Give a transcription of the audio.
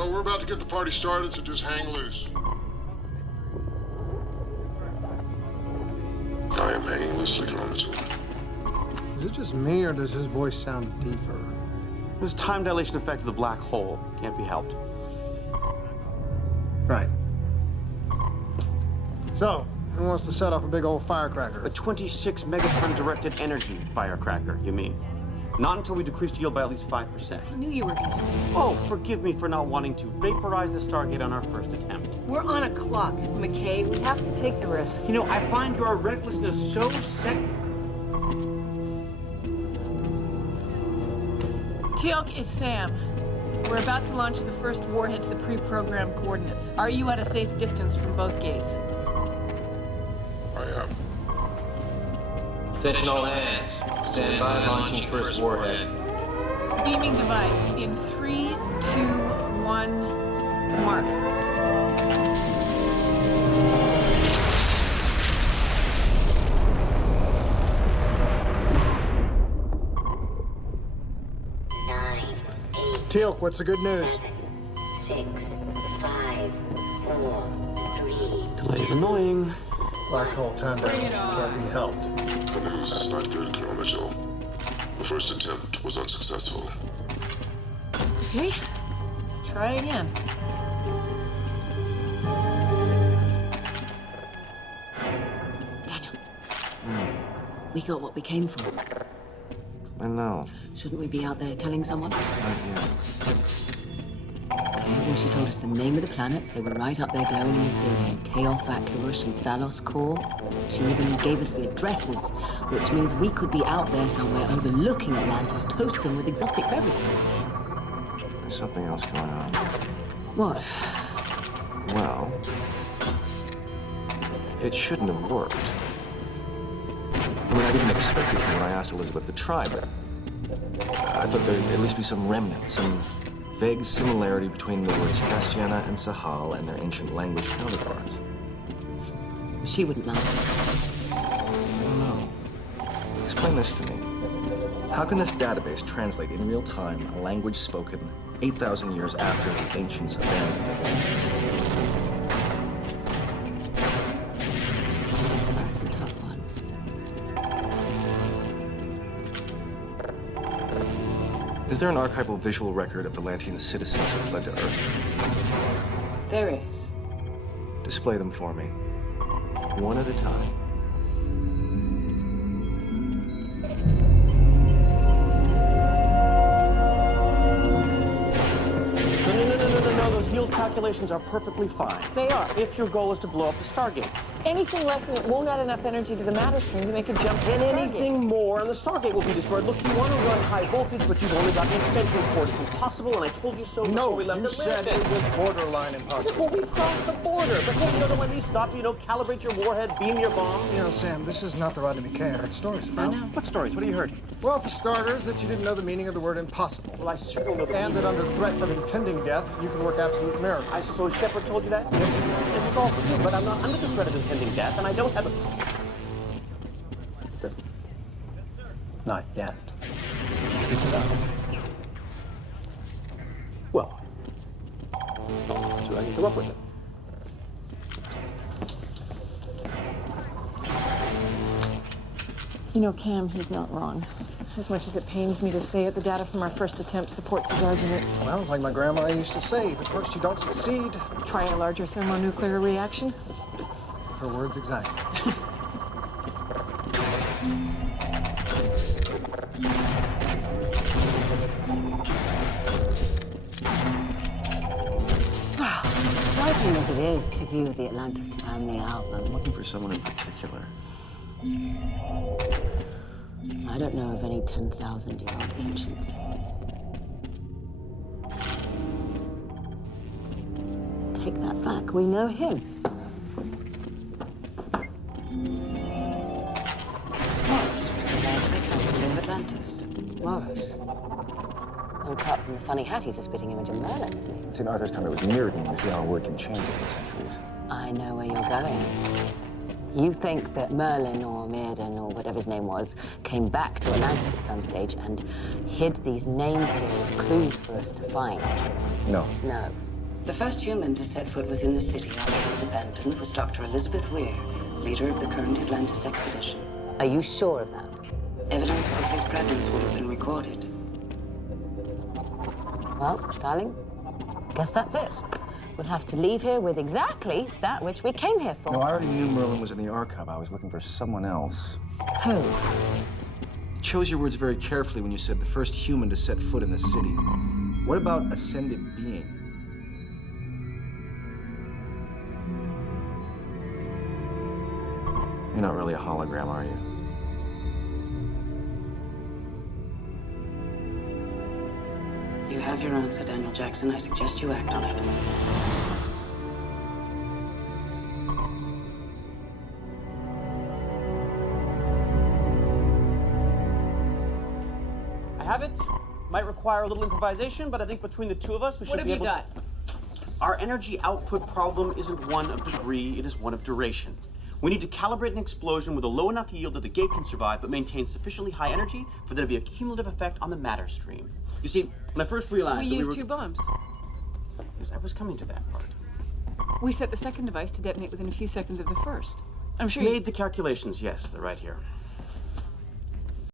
Well, we're about to get the party started, so just hang loose. I am hanging loosely, Chromator. Is it just me, or does his voice sound deeper? This time dilation effect of the black hole can't be helped. Right. So, who wants to set off a big old firecracker? A 26 megaton directed energy firecracker, you mean? Not until we decreased yield by at least 5%. I knew you were gonna say that. Oh, forgive me for not wanting to vaporize the Stargate on our first attempt. We're on a clock, McKay. We have to take the risk. You know, I find your recklessness so Teal'c, it's Sam. We're about to launch the first warhead to the pre-programmed coordinates. Are you at a safe distance from both gates? I am. Attention all hands. Stand by, launching first warhead. Beaming device in 3, 2, 1, mark. Teal'c, what's the good news? 6, 5, 4, 3. Delay's annoying. Black hole time dilation can't be helped. The news is not good, Chromator. The first attempt was unsuccessful. Okay, let's try again. Daniel. We got what we came for. I know. Shouldn't we be out there telling someone? Not yet. Okay, well, she told us the name of the planets. They were right up there glowing in the ceiling. Teal'c, Larush, and Thalos Core. She even gave us the addresses, which means we could be out there somewhere overlooking Atlantis, toasting with exotic beverages. There's something else going on. What? Well, it shouldn't have worked. I mean, I didn't expect it to when I asked Elizabeth to try, but I thought there'd at least be some remnant, some vague similarity between the words Castiana and Sahal and their ancient language counterparts. She wouldn't lie. I don't know. Explain this to me. How can this database translate in real time a language spoken 8,000 years after the ancients abandoned it? That's a tough one. Is there an archival visual record of Atlantean citizens who fled to Earth? There is. Display them for me, one at a time. No, those yield calculations are perfectly fine. They are. If your goal is to blow up the Stargate. Anything less than it won't add enough energy to the matter stream to make a jump to And the anything more, and the Stargate will be destroyed. Look, you want to run high voltage, but you've only got the extension cord. It's impossible, and I told you so before No, we left you said it Atlantis. was borderline Yes, impossible. well, we've crossed the border. But hey, don't let me stop you. Calibrate your warhead, beam your bomb. You know, Sam, this is not the Rodney McKay I heard stories about. What stories? What have you heard? Well, for starters, that you didn't know the meaning of the word impossible. Well, I certainly know the And that under threat of impending death, you can work absolute miracles. I suppose Shepard told you that? Yes, he did. Yes, it's all true, but I'm not under the threat of impending death, and I don't have a... Not yet. Keep it up. Well, that's what I can come up with it. You know, Cam, he's not wrong. As much as it pains me to say it, the data from our first attempt supports his argument. Well, like my grandma used to say, if at first you don't succeed, Try a larger thermonuclear reaction. her words exactly. Exciting as it is to view the Atlantis family album, I'm looking for someone in particular. I don't know of any 10,000-year-old ancients. Take that back. We know him. Morris was the Land Council of Atlantis. Morris. And cut from the funny hat, he's a spitting image of Merlin, isn't he? St. Arthur's time it was mirroring. You see how a word can change over the centuries. I know where you're going. You think that Merlin or Mirrodin or whatever his name was came back to Atlantis at some stage and hid these names here as clues for us to find. No. No. The first human to set foot within the city after it was abandoned was Dr. Elizabeth Weir, leader of the current Atlantis expedition. Are you sure of that? Evidence of his presence would have been recorded. Well, darling, guess that's it. We'll have to leave here with exactly that which we came here for. No, I already knew Merlin was in the archive. I was looking for someone else. Who? You chose your words very carefully when you said the first human to set foot in the city. What about ascended being? You're not really a hologram, are you? You have your answer, Daniel Jackson. I suggest you act on it. I have it. Might require a little improvisation, but I think between the two of us, we should What be have you able got? to... Our energy output problem isn't one of degree, it is one of duration. We need to calibrate an explosion with a low enough yield that the gate can survive, but maintain sufficiently high energy for there to be a cumulative effect on the matter stream. You see, when I first realized We that used were... 2 bombs. Yes, I was coming to that part. We set the second device to detonate within a few seconds of the first. I'm sure you... Made the calculations, yes, they're right here.